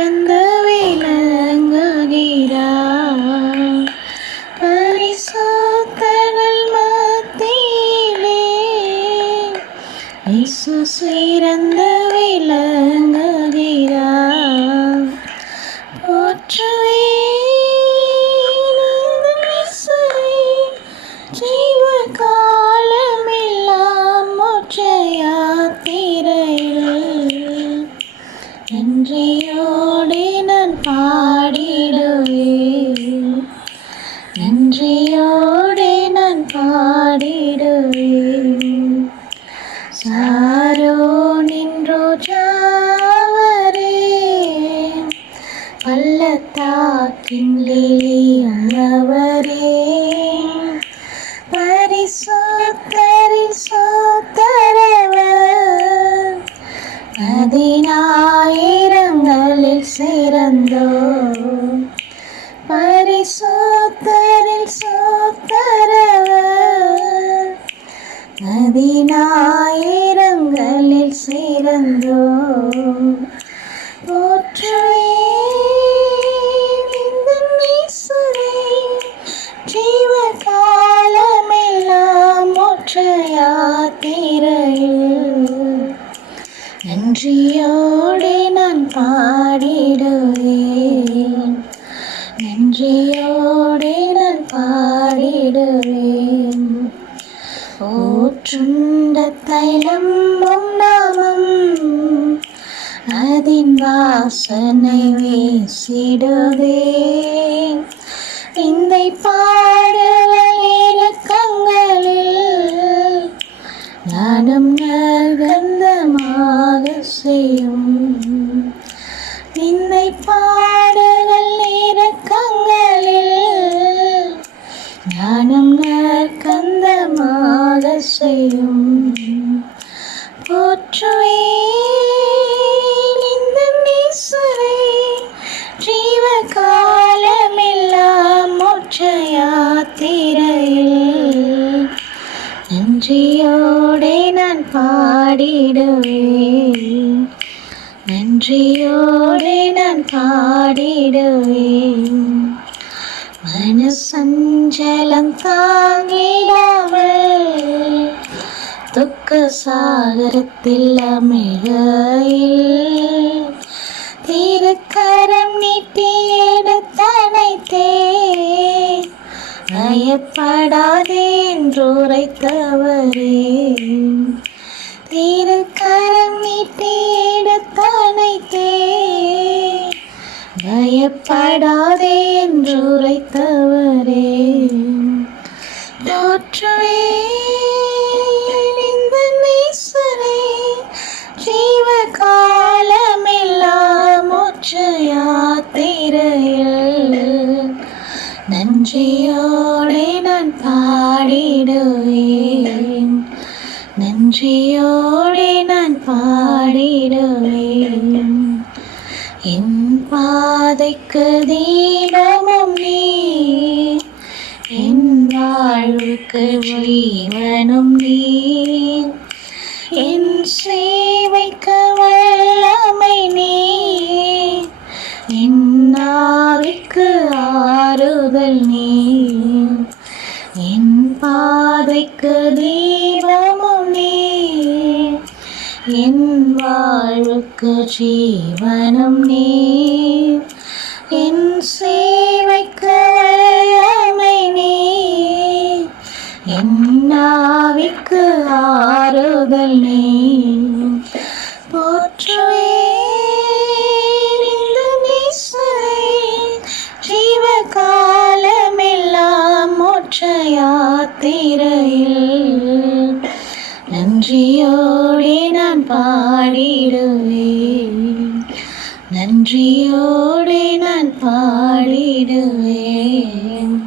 இயேசு விளங்குகிறார் பரிசுத்தர்கள் மத்தியிலே இயேசு சிறந்த விளங்குகிறார் போற்றுவேன் காலமெல்லாம் மோட்ச யாத்திரையில் நன்றியோடு பள்ளத்தாக்கின் லிலியல்லவரே பரிசுத்தரில் சோத்தரவர். பதினாயிரங்களில் சிறந்தோ பரிசுத்தரில் சோத்தரவர். பதினாயிரங்களில் யாத்திரையில் நன்றியோடு நான் பாடிடுவேன். நன்றியோடு நான் பாடிடுவேன். ஓற்றுண்ட தைலம் நாமம் அதின் வாசனை வீசிடுதே இந்த பாடு நின்னை பாடுகள் இறக்கங்களில் ஞானம் நற்கந்தமாக செய்யும் போற்றுவேன் இந்த நீசரை ஜீவ காலமெல்லாம் மோட்ச யாத்திரையில் நன்றியோடே நான் பாடிடுவேன் நன்றியோடு நான் பாடிடுவேன். மனசஞ்சலம் தாங்கிடாமல் துக்க சாகரத்தில் அமிழையில் திருக்கரம் நீட்டி எடுத்தனைத்தே பயப்படாதே என்றுரைத்தவரே திருக்கரம் நீட்டி எடுத்தனைத்தே பயப்படாதே என்றுரைத்தவரே. தோற்றவே இந்த நேசரை. ஜீவ நான் பாடிடுவேன். நன்றியோடு நான் பாடிடுவேன். என் பாதைக்கு தீபமும் நீ என் வாழ்வுக்கு ஜீவனும் நீ என் சேவைக்கு வல்லமை நீ என் ஆவிக்கு ஆறுதல் நீ எனக்கு ஜீவனம் நீ என் சேவைக்கு வல்லமை நீ என் ஆவிக்கு ஆறுதல் நீ போற்றுவேன் இந்த ஜீவ காலமெல்லாம் மோட்ச யாத்திரையில் நன்றியோடு நான் பாடிடுவேன். நன்றியோடு நான் பாடிடுவேன்.